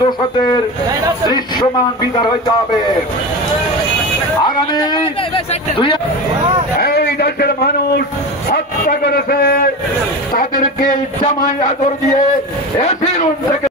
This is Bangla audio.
দোষদের দৃশ্যমান বিচার হইতে হবে। আগামী এই দেশের মানুষ হত্যা করেছে, তাদেরকে জামাই আদর দিয়ে এসি রুম থেকে